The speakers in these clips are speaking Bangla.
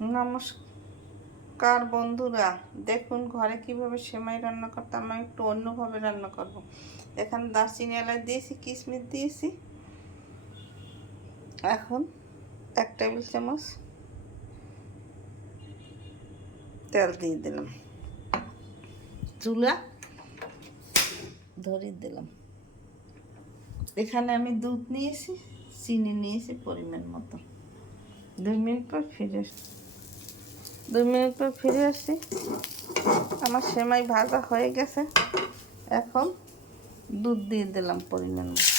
নমস্কার বন্ধুরা, দেখুন ঘরে কিভাবে সেমাই রান্না করতাম। আমি একটু অন্যভাবে রান্না করব। এখানে দারচিনি এলাচ দিয়েছি, কিশমিশ দিয়েছি। এখন 1 টেবিল চামচ তেল দিয়ে দিলাম, চুলা ধরিয়ে দিলাম। এখানে আমি দুধ নিয়েছি, চিনি নিয়েছি পরিমাণ মতো। 2 মিনিট পর ফিরে আসছি। আমার সেমাই ভাজা হয়ে গেছে। এখন দুধ দিয়ে দিলাম পরিমাণ মতো।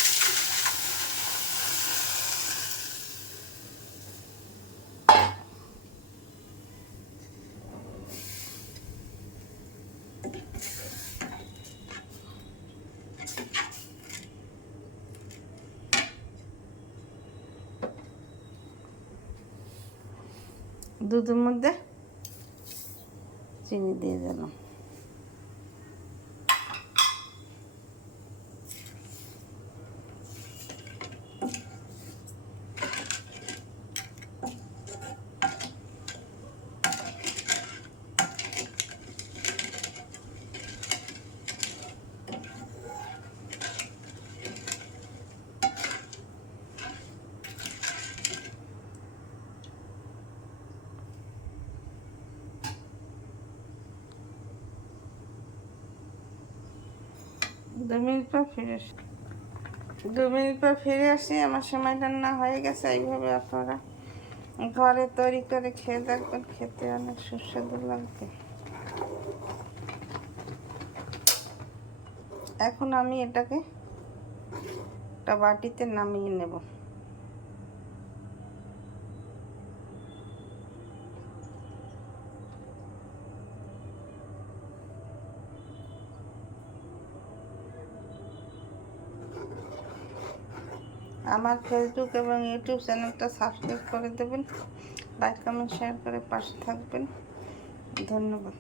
দুধের মধ্যে চিনি দিয়ে দিলাম। দু মিনিট পর ফিরে আসি। আমার সময় রান্না হয়ে গেছে। এইভাবে আপনারা ঘরে তৈরি করে খেয়ে দেখবেন, খেতে অনেক সুস্বাদু লাগবে। এখন আমি এটাকে একটা বাটিতে নামিয়ে নেব। আমার ফেসবুক এবং ইউটিউব চ্যানেলটা সাবস্ক্রাইব করে দেবেন, লাইক কমেন্ট শেয়ার করে পাশে থাকবেন। ধন্যবাদ।